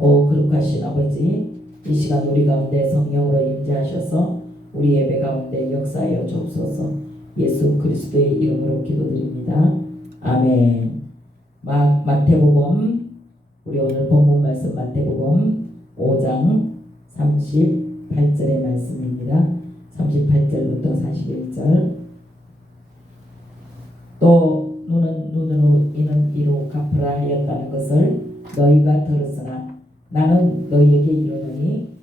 거룩하신 아버지, 이 시간 우리 가운데 성령으로 임재하셔서 우리 예배 가운데 역사하여 주옵소서. 예수 그리스도의 이름으로 기도드립니다. 아멘. 마태복음, 우리 오늘 본문 말씀 마태복음 5장 38절의 말씀입니다. 38절부터 41절. 또 눈은 눈으로 이는 이로 갚으라 하였다는 것을 너희가 들었으나 나는 너희에게 이르노니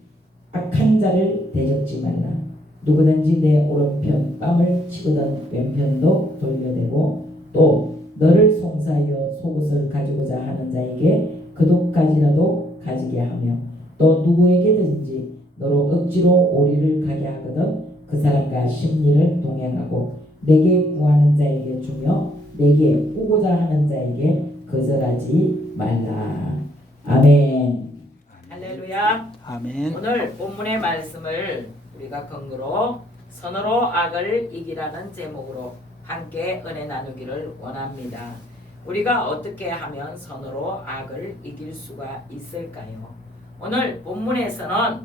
악한 자를 대적지 말라. 누구든지 내 오른편 뺨을 치거든 왼편도 돌려대고 또 너를 송사하여 속옷을 가지고자 하는 자에게 그옷까지라도 가지게 하며 또 누구에게든지 너로 억지로 오리를 가게 하거든 그 사람과 심리를 동행하고 내게 구하는 자에게 주며 내게 꾸고자 하는 자에게 거절하지 말라. 아멘. 할렐루야. 아멘. 오늘 본문의 말씀을 우리가 근거로 선으로 악을 이기라는 제목으로 함께 은혜 나누기를 원합니다. 우리가 어떻게 하면 선으로 악을 이길 수가 있을까요? 오늘 본문에서는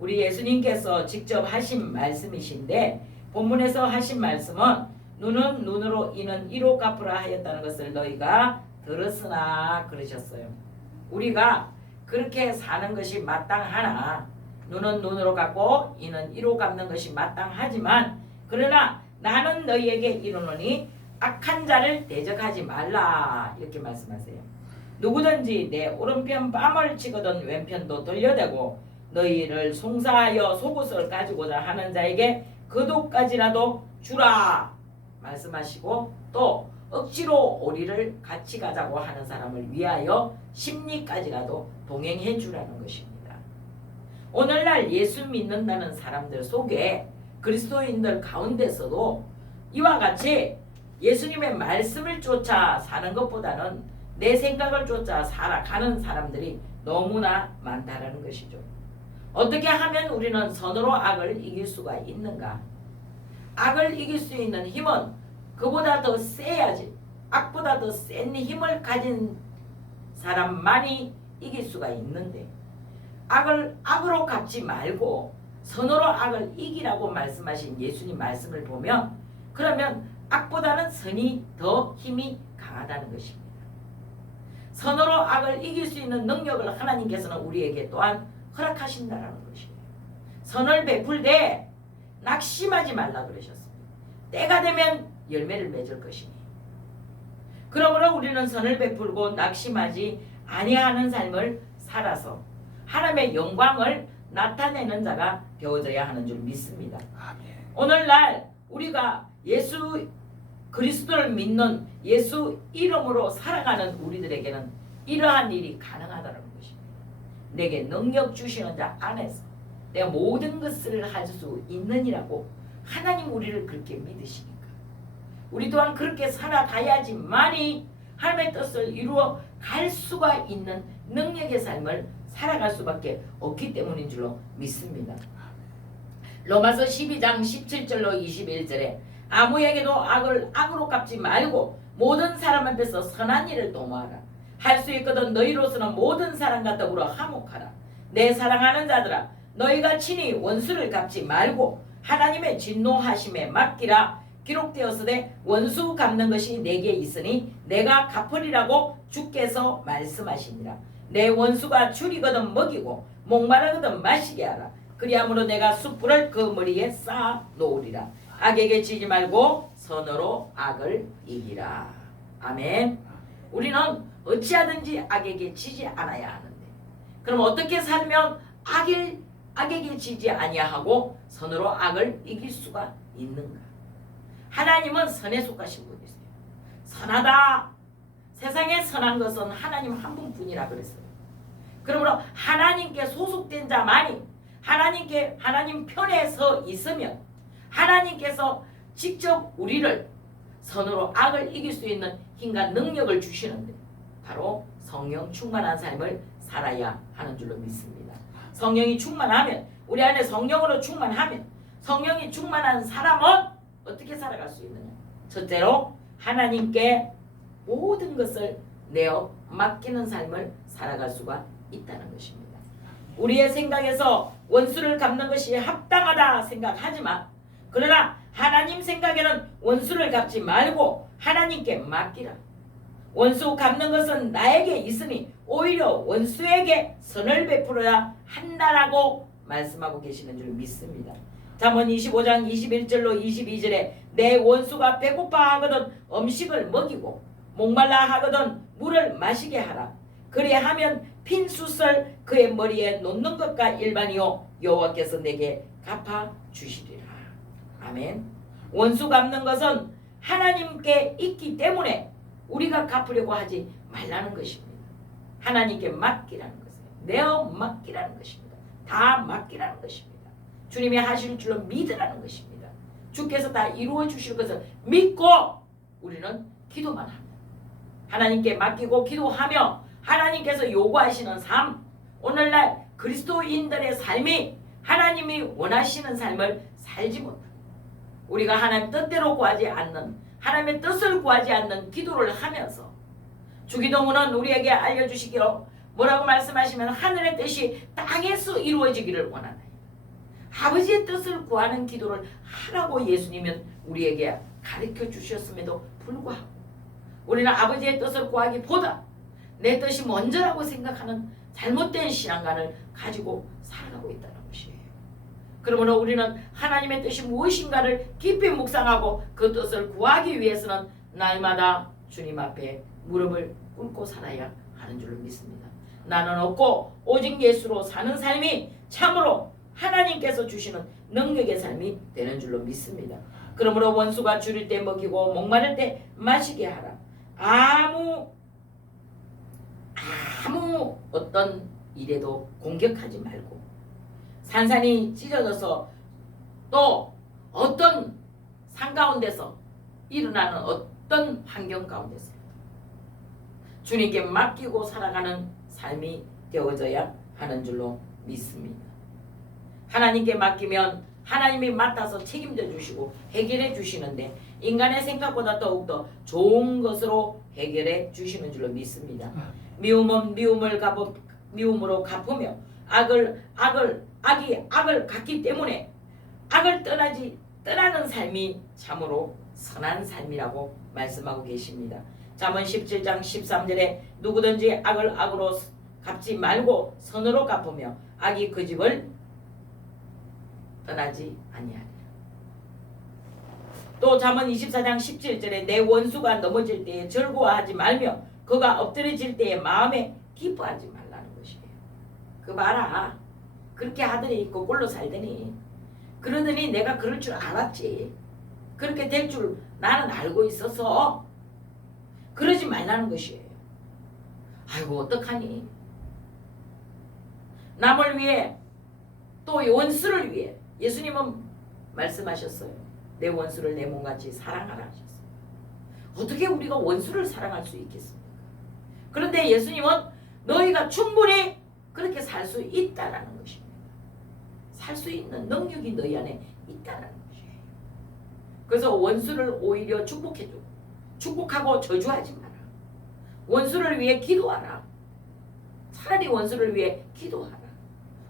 우리 예수님께서 직접 하신 말씀이신데, 본문에서 하신 말씀은 눈은 눈으로 이는 이로 갚으라 하였다는 것을 너희가 들었으나 그러셨어요. 우리가 그렇게 사는 것이 마땅하나, 눈은 눈으로 갚고 이는 이로 갚는 것이 마땅하지만, 그러나 나는 너희에게 이르노니 악한 자를 대적하지 말라, 이렇게 말씀하세요. 누구든지 내 오른편 뺨을 치거든 왼편도 돌려대고 너희를 송사하여 속옷을 가지고자 하는 자에게 그옷까지라도 주라 말씀하시고, 또 억지로 오리를 같이 가자고 하는 사람을 위하여 심리까지라도 동행해 주라는 것입니다. 오늘날 예수 믿는다는 사람들 속에, 그리스도인들 가운데서도 이와 같이 예수님의 말씀을 쫓아 사는 것보다는 내 생각을 쫓아 살아가는 사람들이 너무나 많다는 것이죠. 어떻게 하면 우리는 선으로 악을 이길 수가 있는가? 악을 이길 수 있는 힘은 그보다 더 세야지, 악보다 더 센 힘을 가진 사람만이 이길 수가 있는데, 악을 악으로 갚지 말고 선으로 악을 이기라고 말씀하신 예수님 말씀을 보면, 그러면 악보다는 선이 더 힘이 강하다는 것입니다. 선으로 악을 이길 수 있는 능력을 하나님께서는 우리에게 또한 허락하신다는 것입니다. 선을 베풀되 낙심하지 말라 그러셨습니다. 때가 되면 열매를 맺을 것이니. 그러므로 우리는 선을 베풀고 낙심하지 아니하는 삶을 살아서 하나님의 영광을 나타내는 자가 되어져야 하는 줄 믿습니다. 아멘. 오늘날 우리가 예수 그리스도를 믿는 예수 이름으로 살아가는 우리들에게는 이러한 일이 가능하다는 것입니다. 내게 능력 주시는 자 안에서 내가 모든 것을 할 수 있느니라고 하나님 우리를 그렇게 믿으시니까 우리 또한 그렇게 살아가야지만이 하나님의 뜻을 이루어 갈 수가 있는 능력의 삶을 살아갈 수밖에 없기 때문인 줄로 믿습니다. 로마서 12장 17절로 21절에 아무에게도 악을 악으로 갚지 말고 모든 사람 앞에서 선한 일을 도모하라. 할 수 있거든 너희로서는 모든 사람과 더불어 화목하라. 내 사랑하는 자들아, 너희가 친히 원수를 갚지 말고 하나님의 진노하심에 맡기라. 기록되었으되 원수 갚는 것이 내게 있으니 내가 갚으리라고 주께서 말씀하시니라. 내 원수가 줄이거든 먹이고 목마르거든 마시게 하라. 그리함으로 내가 숯불을 그 머리에 쌓아 놓으리라. 악에게 지지 말고 선으로 악을 이기라. 아멘. 우리는 어찌하든지 악에게 지지 않아야 하는데, 그럼 어떻게 살면 악에게 지지 아니하고 선으로 악을 이길 수가 있는가? 하나님은 선에 속하신 분이세요. 선하다. 세상에 선한 것은 하나님 한 분뿐이라 그랬어요. 그러므로 하나님께 소속된 자만이 하나님 편에 서 있으면 하나님께서 직접 우리를 선으로 악을 이길 수 있는 힘과 능력을 주시는데, 바로 성령 충만한 삶을 살아야 하는 줄로 믿습니다. 성령이 충만하면, 우리 안에 성령으로 충만하면, 성령이 충만한 사람은 어떻게 살아갈 수 있느냐? 첫째로 하나님께 모든 것을 내어 맡기는 삶을 살아갈 수가 있다는 것입니다. 우리의 생각에서 원수를 갚는 것이 합당하다 생각하지만 그러나 하나님 생각에는 원수를 갚지 말고 하나님께 맡기라. 원수 갚는 것은 나에게 있으니 오히려 원수에게 선을 베풀어야 한다라고 말씀하고 계시는 줄 믿습니다. 잠언 25장 21절로 22절에 내 원수가 배고파 하거든 음식을 먹이고 목말라 하거든 물을 마시게 하라. 그리하면 핀 숫을 그의 머리에 놓는 것과 일반이요 여호와께서 내게 갚아 주시리라. 아멘. 원수 갚는 것은 하나님께 있기 때문에 우리가 갚으려고 하지 말라는 것입니다. 하나님께 맡기라는 것이에요. 내어 맡기라는 것입니다. 다 맡기라는 것입니다. 주님이 하실 줄로 믿으라는 것입니다. 주께서 다 이루어 주실 것을 믿고 우리는 기도만 합니다. 하나님께 맡기고 기도하며 하나님께서 요구하시는 삶, 오늘날 그리스도인들의 삶이 하나님이 원하시는 삶을 살지 못합니다. 우리가 하나님 뜻대로 구하지 않는, 하나님의 뜻을 구하지 않는 기도를 하면서 주기도문은 우리에게 알려주시기로 뭐라고 말씀하시면 하늘의 뜻이 땅에서 이루어지기를 원하나이다. 아버지의 뜻을 구하는 기도를 하라고 예수님은 우리에게 가르쳐 주셨음에도 불구하고 우리는 아버지의 뜻을 구하기보다 내 뜻이 먼저라고 생각하는 잘못된 신앙관을 가지고 살아가고 있다는 것이에요. 그러므로 우리는 하나님의 뜻이 무엇인가를 깊이 묵상하고 그 뜻을 구하기 위해서는 날마다 주님 앞에 무릎을 꿇고 살아야 하는 줄로 믿습니다. 나는 없고 오직 예수로 사는 삶이 참으로 하나님께서 주시는 능력의 삶이 되는 줄로 믿습니다. 그러므로 원수가 줄일 때 먹이고 목마를 때 마시게 하라. 아무 어떤 일에도 공격하지 말고 산산이 찢어져서 또 어떤 산 가운데서 일어나는 어떤 환경 가운데서 주님께 맡기고 살아가는 삶이 되어져야 하는 줄로 믿습니다. 하나님께 맡기면 하나님이 맡아서 책임져 주시고 해결해 주시는데 인간의 생각보다 더욱더 좋은 것으로 해결해 주시는 줄로 믿습니다. 미움은 미움으로 갚으며 악이 악을 갚기 때문에 악을 떠나는 삶이 참으로 선한 삶이라고 말씀하고 계십니다. 잠언 17장 13절에 누구든지 악을 악으로 갚지 말고 선으로 갚으며 악이 그 집을 떠나지 아니하리라. 또 잠언 24장 17절에 내 원수가 넘어질 때에 즐거워하지 말며 그가 엎드려질 때에 마음에 기뻐하지 말라는 것이에요. 그 봐라. 그렇게 하더니 그 꼴로 살더니 그러더니 내가 그럴 줄 알았지. 그렇게 될 줄 나는 알고 있어서 그러지 말라는 것이에요. 아이고 어떡하니. 남을 위해 또 원수를 위해 예수님은 말씀하셨어요. 내 원수를 내 몸같이 사랑하라 하셨어요. 어떻게 우리가 원수를 사랑할 수 있겠습니까? 그런데 예수님은 너희가 충분히 그렇게 살 수 있다라는 것입니다. 살 수 있는 능력이 너희 안에 있다라는 것이에요. 그래서 원수를 오히려 축복해줘. 축복하고 저주하지 마라. 원수를 위해 기도하라. 차라리 원수를 위해 기도하라.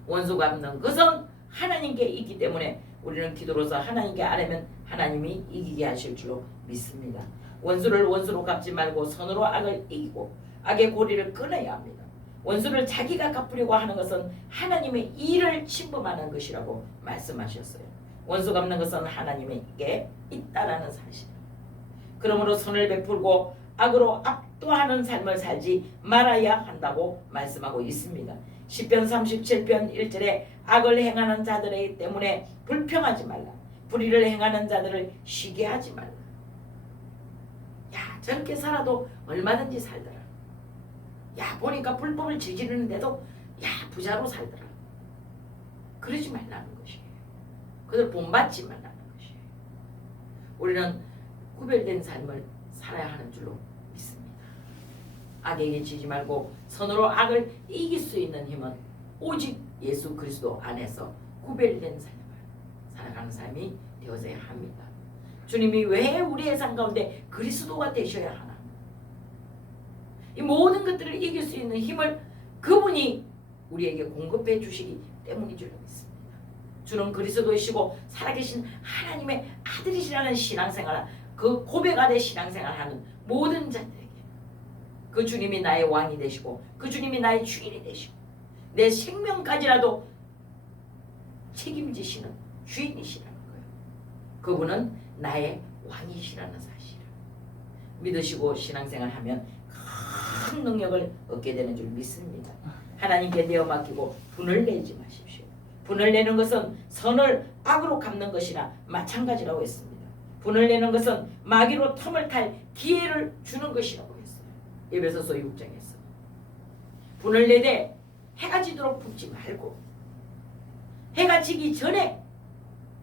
원수 갚는 것은 하나님께 있기 때문에 우리는 기도로서 하나님께 아뢰면 하나님이 이기게 하실 줄로 믿습니다. 원수를 원수로 갚지 말고 선으로 악을 이기고 악의 고리를 끊어야 합니다. 원수를 자기가 갚으려고 하는 것은 하나님의 일을 침범하는 것이라고 말씀하셨어요. 원수 갚는 것은 하나님에게 있다라는 사실. 그러므로 선을 베풀고 악으로 압도하는 삶을 살지 말아야 한다고 말씀하고 있습니다. 시편 37편 1절에 악을 행하는 자들에 때문에 불평하지 말라. 불의를 행하는 자들을 쉬게 하지 말라. 야 저렇게 살아도 얼마든지 살더라. 야 보니까 불법을 저지르는데도 야 부자로 살더라. 그러지 말라는 것이에요. 그들 본받지 말라는 것이에요. 우리는 구별된 삶을 살아야 하는 줄로 믿습니다. 악에게 지지 말고 선으로 악을 이길 수 있는 힘은 오직 예수 그리스도 안에서 구별된 삶을 살아가는 삶이 되어져야 합니다. 주님이 왜 우리의 삶 가운데 그리스도가 되셔야 하나? 이 모든 것들을 이길 수 있는 힘을 그분이 우리에게 공급해 주시기 때문인 줄 믿습니다. 주는 그리스도이시고 살아계신 하나님의 아들이시라는 신앙생활, 그 고백 아래 신앙생활하는 모든 자들에게 그 주님이 나의 왕이 되시고 그 주님이 나의 주인이 되시고 내 생명까지라도 책임지시는 주인이시라는 거예요. 그분은 나의 왕이시라는 사실을 믿으시고 신앙생활하면 큰 능력을 얻게 되는 줄 믿습니다. 하나님께 내어 맡기고 분을 내지 마십시오. 분을 내는 것은 선을 악으로 갚는 것이나 마찬가지라고 했습니다. 분을 내는 것은 마귀로 틈을 탈 기회를 주는 것이라고 했어요. 에베소서 6장에서 분을 내되 해가 지도록 붓지 말고 해가 지기 전에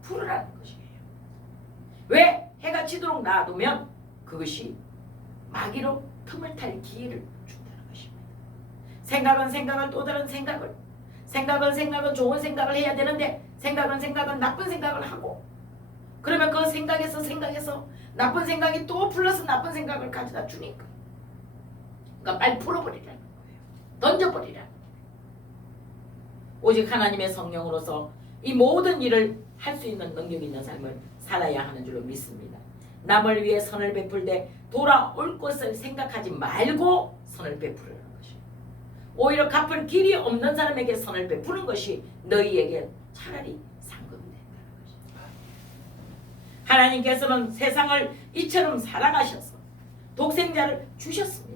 풀으라는 것이에요. 왜? 해가 지도록 놔두면 그것이 마귀로 틈을 탈 기회를 준다는 것입니다. 생각은 또 다른 생각은 좋은 생각을 해야 되는데 생각은 나쁜 생각을 하고 그러면 그 생각에서 나쁜 생각이 또 플러스 나쁜 생각을 가져다 주니까 그러니까 빨리 풀어버리라는 거예요. 던져버리라는 거예요. 오직 하나님의 성령으로서 이 모든 일을 할 수 있는 능력이 있는 삶을 살아야 하는 줄로 믿습니다. 남을 위해 선을 베풀 때 돌아올 것을 생각하지 말고 선을 베푸라는 것이에요. 오히려 갚을 길이 없는 사람에게 선을 베푸는 것이 너희에게 차라리 상급이 된다는 것입니다. 하나님께서는 세상을 이처럼 사랑하셔서 독생자를 주셨습니다.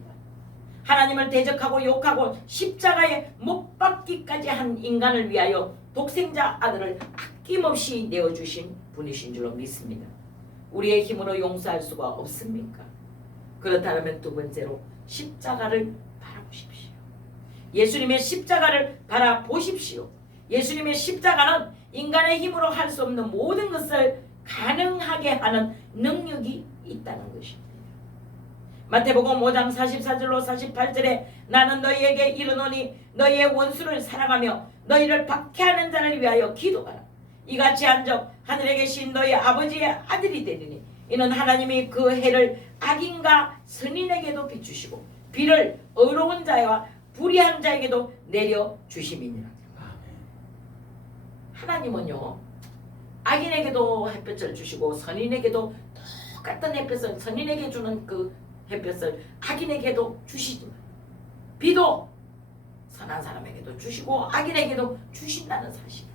하나님을 대적하고 욕하고 십자가에 못 박기까지 한 인간을 위하여 독생자 아들을 아낌없이 내어주신 분이신 줄로 믿습니다. 우리의 힘으로 용서할 수가 없습니까? 그렇다면 두 번째로 십자가를 바라보십시오. 예수님의 십자가를 바라보십시오. 예수님의 십자가는 인간의 힘으로 할 수 없는 모든 것을 가능하게 하는 능력이 있다는 것입니다. 마태복음 5장 44절로 48절에 나는 너희에게 이르노니 너희의 원수를 사랑하며 너희를 박해하는 자를 위하여 기도하라. 이같이 한즉 하늘에 계신 너희 아버지의 아들이 되리니 이는 하나님이 그 해를 악인과 선인에게도 비추시고 비를 의로운 자와 불의한 자에게도 내려주심이니라. 하나님은요 악인에게도 햇볕을 주시고 선인에게도 똑같은 햇볕을 선인에게 주는 그 햇볕을 악인에게도 주시지만 비도 선한 사람에게도 주시고 악인에게도 주신다는 사실,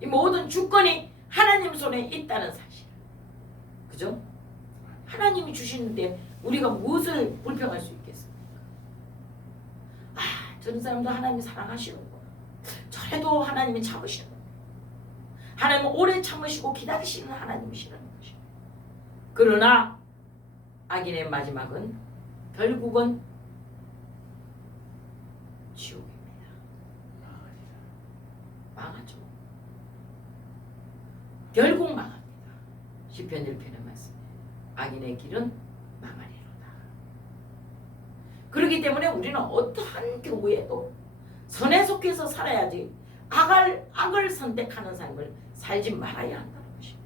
이 모든 주권이 하나님 손에 있다는 사실, 그죠? 하나님이 주시는데 우리가 무엇을 불평할 수 있겠습니까? 저런 사람도 하나님이 사랑하시는구나, 저래도 하나님이 참으시는구나, 하나님은 오래 참으시고 기다리시는 하나님이시라는 것입니다. 그러나 악인의 마지막은 결국은 지옥입니다. 망하죠. 결국 망합니다. 시편 1편의 말씀, 악인의 길은 망하리로다. 그렇기 때문에 우리는 어떠한 경우에도 선에 속해서 살아야지 악을 선택하는 삶을 살지 말아야 한다는 것입니다.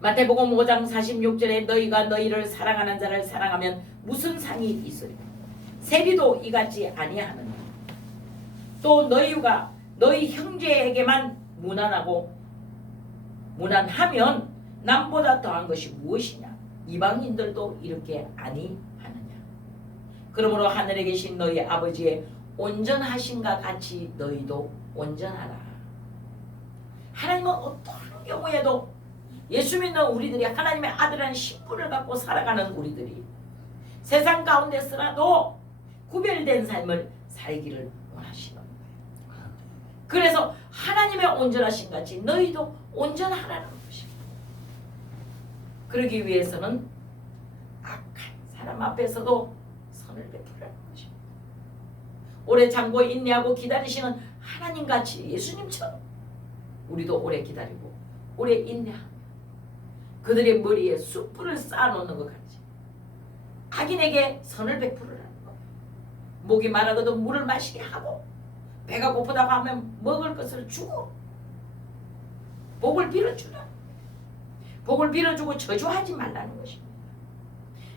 마태복음 5장 46절에 너희가 너희를 사랑하는 자를 사랑하면 무슨 상이 있으리까? 세리도 이같이 아니하느냐? 또 너희가 너희 형제에게만 무난하면 남보다 더한 것이 무엇이냐? 이방인들도 이렇게 아니하느냐? 그러므로 하늘에 계신 너희 아버지의 온전하신가 같이 너희도 온전하라. 하나님은 어떤 경우에도 예수 믿는 우리들이 하나님의 아들이라는 신분을 갖고 살아가는 우리들이 세상 가운데서라도 구별된 삶을 살기를 원하시는 거예요. 그래서 하나님의 온전하신 같이 너희도 온전하라는 것입니다. 그러기 위해서는 악한 사람 앞에서도 선을 베풀라는 것입니다. 오래 참고 인내하고 기다리시는 하나님같이 예수님처럼 우리도 오래 기다리고 오래 인내하고 그들의 머리에 숯불을 쌓아놓는 것 같이 악인에게 선을 베풀으라는 거예요. 목이 마르거든 물을 마시게 하고 배가 고프다고 하면 먹을 것을 주고 복을 빌어주라. 복을 빌어주고 저주하지 말라는 것입니다.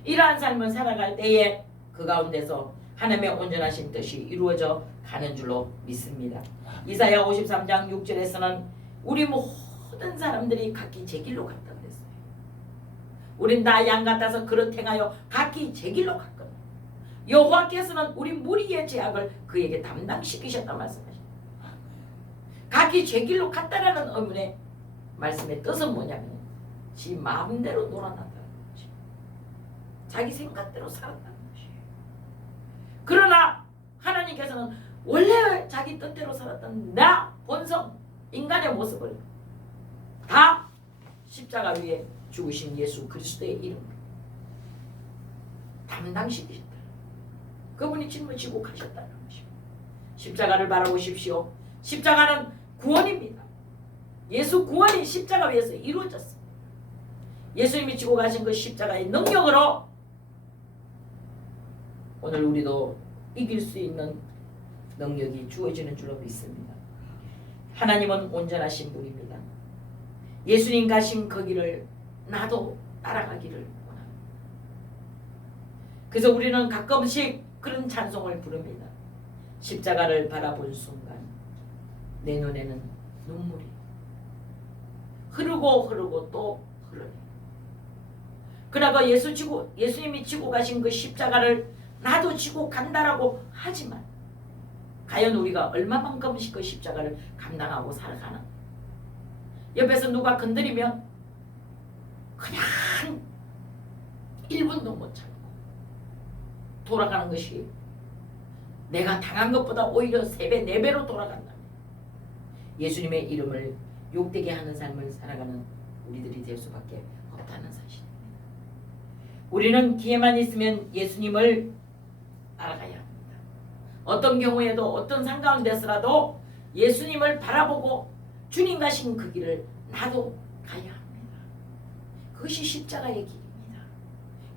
이러한 삶을 살아갈 때에 그 가운데서 하나님의 온전하신 뜻이 이루어져 가는 줄로 믿습니다. 이사야 53장 6절에서는 우리 모든 사람들이 각기 제 길로 갔다 그랬어요. 우린 나 양 같아서 그릇 행하여 각기 제 길로 갔거든. 여호와께서는 우리 무리의 죄악을 그에게 담당시키셨단 말씀하십니다. 각기 제 길로 갔다라는 의문의 말씀의 뜻은 뭐냐면 지 마음대로 놀아났다는 거지. 자기 생각대로 살았다는 것이에요. 그러나 하나님께서는 원래 자기 뜻대로 살았던 나 본성 인간의 모습을 다 십자가 위에 죽으신 예수 그리스도의 이름으로 담당시키셨다. 그분이 짐을 지고 가셨다는 것이죠. 십자가를 바라보십시오. 십자가는 구원입니다. 예수 구원이 십자가 위에서 이루어졌습니다. 예수님이 지고 가신 그 십자가의 능력으로 오늘 우리도 이길 수 있는 능력이 주어지는 줄로 믿습니다. 하나님은 온전하신 분입니다. 예수님 가신 그 길을 나도 따라가기를 원합니다. 그래서 우리는 가끔씩 그런 찬송을 부릅니다. 십자가를 바라본 순간 내 눈에는 눈물이 흐르고 또 흐르네. 그러나 그 예수님이 지고 가신 그 십자가를 나도 지고 간다라고 하지만 과연 우리가 얼마만큼씩 그 십자가를 감당하고 살아가나? 옆에서 누가 건드리면 그냥 1분도 못 참고 돌아가는 것이 내가 당한 것보다 오히려 3배, 4배로 돌아간다. 예수님의 이름을 욕되게 하는 삶을 살아가는 우리들이 될 수밖에 없다는 사실입니다. 우리는 기회만 있으면 예수님을 알아가야 합니다. 어떤 경우에도 어떤 상가운데서라도 예수님을 바라보고 주님 가신 그 길을 나도 가야 합니다. 그것이 십자가의 길입니다.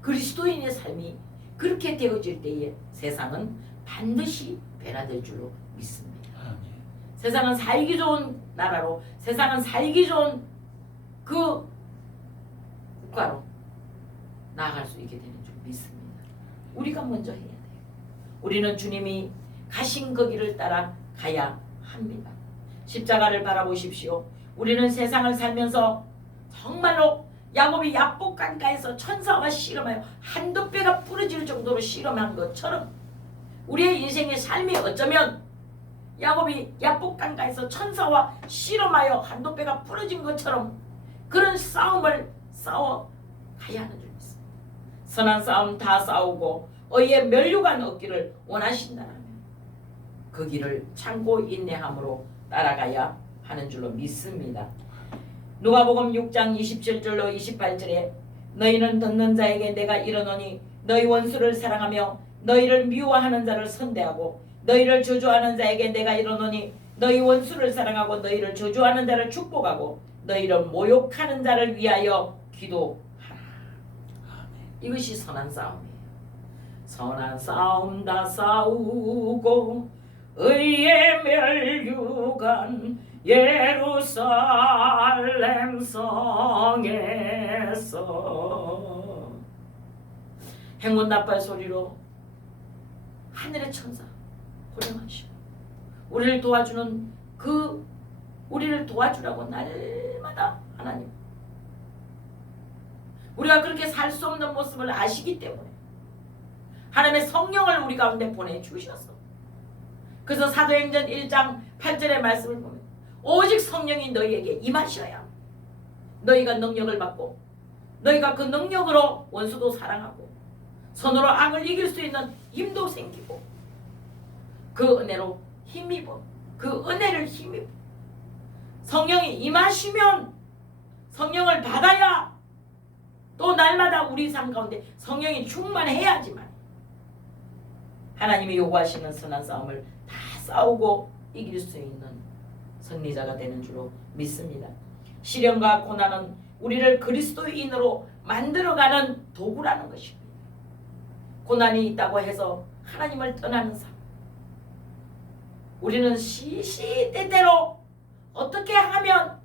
그리스도인의 삶이 그렇게 되어질 때에 세상은 반드시 변화될 줄로 믿습니다. 세상은 살기 좋은 나라로, 세상은 살기 좋은 그 국가로 나아갈 수 있게 되는 줄 믿습니다. 우리가 먼저 해야 돼요. 우리는 주님이 가신 그 길을 따라 가야 합니다. 십자가를 바라보십시오. 우리는 세상을 살면서 정말로 야곱이 야복강가에서 천사와 씨름하여 한두 배가 부러질 정도로 씨름한 것처럼 우리의 인생의 삶이 어쩌면 야곱이 야복강가에서 천사와 씨름하여 한두 배가 부러진 것처럼 그런 싸움을 싸워 가야 하는 줄 믿습니다. 선한 싸움 다 싸우고 의의 면류관 얻기를 원하신다면 그 길을 참고 인내함으로 따라가야 하는 줄로 믿습니다. 누가복음 6장 27절로 28절에 너희는 듣는 자에게 내가 이르노니 너희 원수를 사랑하며 너희를 미워하는 자를 선대하고 너희를 저주하는 자에게 내가 이르노니 너희 원수를 사랑하고 너희를 저주하는 자를 축복하고 너희를 모욕하는 자를 위하여 기도하라. 이것이 선한 싸움이에요. 선한 싸움 다 싸우고 의의 멸류관 예루살렘 성에서 행운 나팔 소리로 하늘의 천사 호령하시고 우리를 도와주는 우리를 도와주라고 날마다 하나님 우리가 그렇게 살 수 없는 모습을 아시기 때문에 하나님의 성령을 우리 가운데 보내주셨어. 그래서 사도행전 1장 8절의 말씀을 보면 오직 성령이 너희에게 임하셔야 너희가 능력을 받고 너희가 그 능력으로 원수도 사랑하고 선으로 악을 이길 수 있는 힘도 생기고 그 은혜로 힘입어 그 은혜를 힘입어 성령이 임하시면 성령을 받아야 또 날마다 우리 삶 가운데 성령이 충만해야지만 하나님이 요구하시는 선한 싸움을 다 싸우고 이길 수 있는 승리자가 되는 줄로 믿습니다. 시련과 고난은 우리를 그리스도인으로 만들어가는 도구라는 것입니다. 고난이 있다고 해서 하나님을 떠나는 삶 우리는 시시때때로 어떻게 하면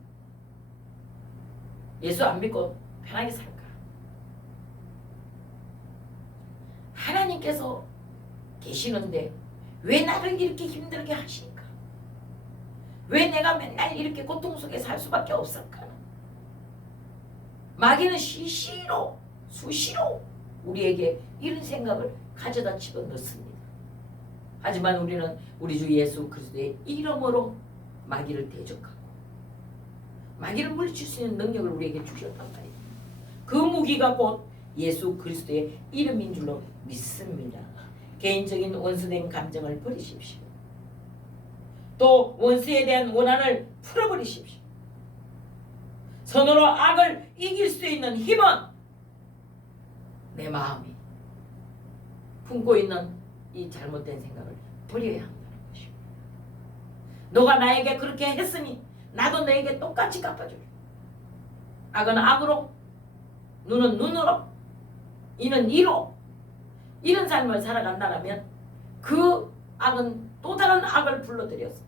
예수 안 믿고 편하게 살까? 하나님께서 계시는데 왜 나를 이렇게 힘들게 하시니까? 왜 내가 맨날 이렇게 고통 속에 살 수밖에 없을까? 마귀는 수시로 우리에게 이런 생각을 가져다 집어넣습니다. 하지만 우리는 우리 주 예수 그리스도의 이름으로 마귀를 대적하고 마귀를 물리칠 수 있는 능력을 우리에게 주셨단 말이에요. 그 무기가 곧 예수 그리스도의 이름인 줄로 믿습니다. 개인적인 원수된 감정을 버리십시오. 또 원수에 대한 원한을 풀어버리십시오. 선으로 악을 이길 수 있는 힘은 내 마음이 품고 있는 이 잘못된 생각을 버려야 한다는 것입니다. 너가 나에게 그렇게 했으니 나도 너에게 똑같이 갚아줘. 악은 악으로, 눈은 눈으로, 이는 이로 이런 삶을 살아간다면 그 악은 또 다른 악을 불러들여서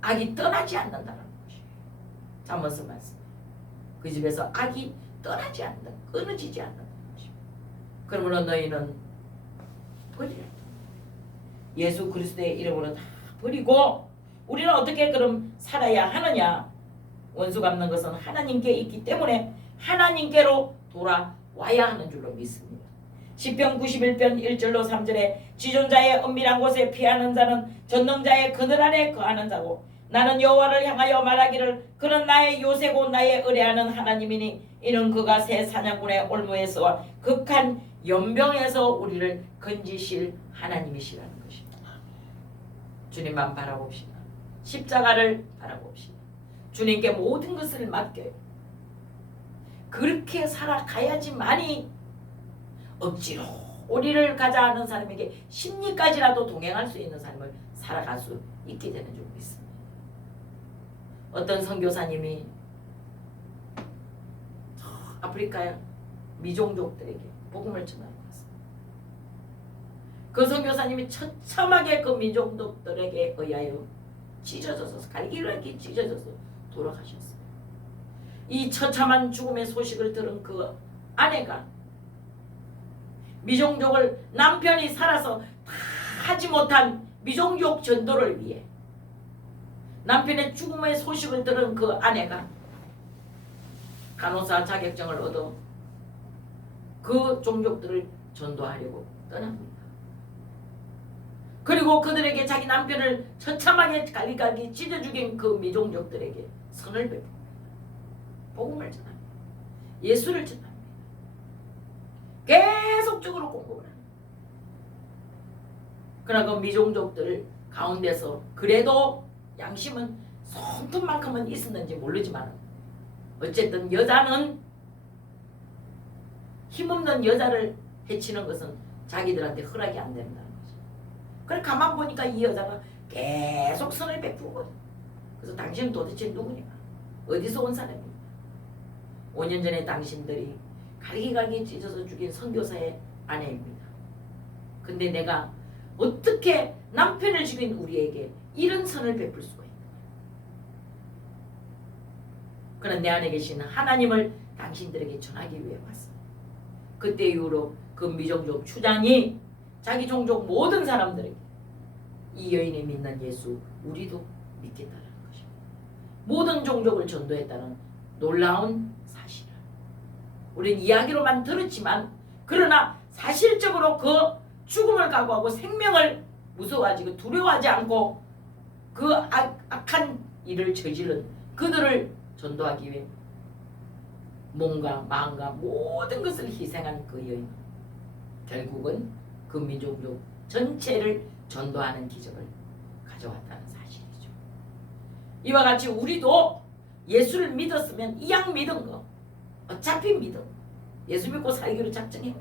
악이 떠나지 않는다는 것이에요. 잠언서 말씀. 그 집에서 악이 떠나지 않는다. 끊어지지 않는다는 것이에요. 그러므로 너희는 버리라. 예수 그리스도의 이름으로 다 버리고 우리는 어떻게 그럼 살아야 하느냐? 원수 갚는 것은 하나님께 있기 때문에 하나님께로 돌아와야 하는 줄로 믿습니다. 시편 91편 1절로 3절에 지존자의 은밀한 곳에 피하는 자는 전능자의 그늘 아래 거하는 자고 나는 여호와를 향하여 말하기를 그는 나의 요새고 나의 의뢰하는 하나님이니 이는 그가 새 사냥꾼의 올무에서와 극한 연병에서 우리를 건지실 하나님이시라는 것입니다. 주님만 바라봅시다. 십자가를 바라봅시다. 주님께 모든 것을 맡겨요. 그렇게 살아가야지만이 억지로 우리를 가자 하는 사람에게 심리까지라도 동행할 수 있는 삶을 살아갈 수 있게 되는 줄 믿습니다. 어떤 선교사님이 아프리카 미종족들에게 복음을 전하러 갔습니다. 그 선교사님이 처참하게 그 민족들에게 의하여 찢어져서 갈기갈기 찢어져서 돌아가셨어요. 이 처참한 죽음의 소식을 들은 그 아내가 미종족을 남편이 살아서 다 하지 못한 미종족 전도를 위해 남편의 죽음의 소식을 들은 그 아내가 간호사 자격증을 얻어 그 종족들을 전도하려고 떠납니다. 그리고 그들에게 자기 남편을 처참하게 갈기갈기 찢어 죽인 그 미종족들에게 선을 베풉니다. 복음을 전합니다. 예수를 전합니다. 계속적으로 공급을 합니다. 그러나 그 미종족들 가운데서 그래도 양심은 손톱만큼은 있었는지 모르지만 어쨌든 여자는 힘없는 여자를 해치는 것은 자기들한테 허락이 안 된다는 거죠. 그래 가만 보니까 이 여자가 계속 선을 베푸고 그래서 당신은 도대체 누구냐? 어디서 온 사람입니까? 5년 전에 당신들이 갈기갈기 찢어서 죽인 선교사의 아내입니다. 근데 내가 어떻게 남편을 죽인 우리에게 이런 선을 베풀 수가 있나? 그는 내 안에 계신 하나님을 당신들에게 전하기 위해 왔습니다. 그때 이후로 그 미종족 추장이 자기 종족 모든 사람들에게 이 여인이 믿는 예수 우리도 믿겠다는 것입니다. 모든 종족을 전도했다는 놀라운 사실을 우린 이야기로만 들었지만 그러나 사실적으로 그 죽음을 각오하고 생명을 무서워하지 두려워하지 않고 그 악한 일을 저지른 그들을 전도하기 위해 몸과 마음과 모든 것을 희생한 그 여인 결국은 그 민족족 전체를 전도하는 기적을 가져왔다는 사실이죠. 이와 같이 우리도 예수를 믿었으면 이왕 믿은 거 어차피 믿음 예수 믿고 살기로 작정해.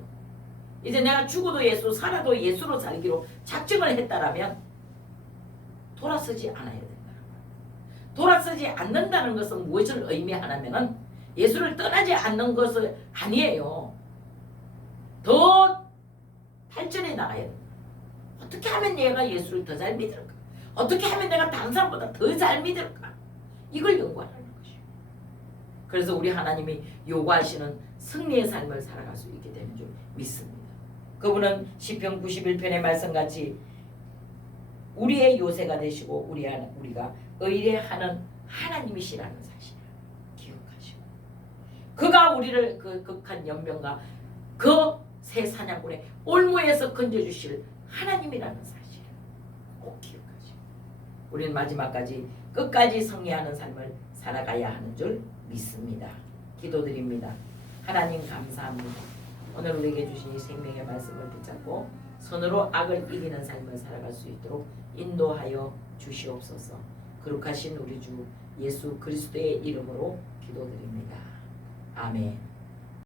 이제 내가 죽어도 예수 살아도 예수로 살기로 작정을 했다라면 돌아서지 않아야 된다. 돌아서지 않는다는 것은 무엇을 의미하냐면은 예수를 떠나지 않는 것은 아니에요. 더 발전해 나가야 된다. 어떻게 하면 얘가 예수를 더 잘 믿을까? 어떻게 하면 내가 다른 사람보다 더 잘 믿을까? 이걸 연구하는 것이에요. 그래서 우리 하나님이 요구하시는 승리의 삶을 살아갈 수 있게 되는 줄 믿습니다. 그분은 시편 91편의 말씀같이 우리의 요새가 되시고 우리가 의뢰하는 하나님이시라는 사실을 기억하시고 그가 우리를 그 극한 연병과 그 새 사냥꾼의 올무에서 건져주실 하나님이라는 사실을 꼭 기억하시고 우리는 마지막까지 끝까지 승리하는 삶을 살아가야 하는 줄 믿습니다. 기도드립니다. 하나님 감사합니다. 오늘 우리에게 주신 이 생명의 말씀을 붙잡고 선으로 악을 이기는 삶을 살아갈 수 있도록 인도하여 주시옵소서. 거룩하신 우리 주 예수 그리스도의 이름으로 기도드립니다. 아멘.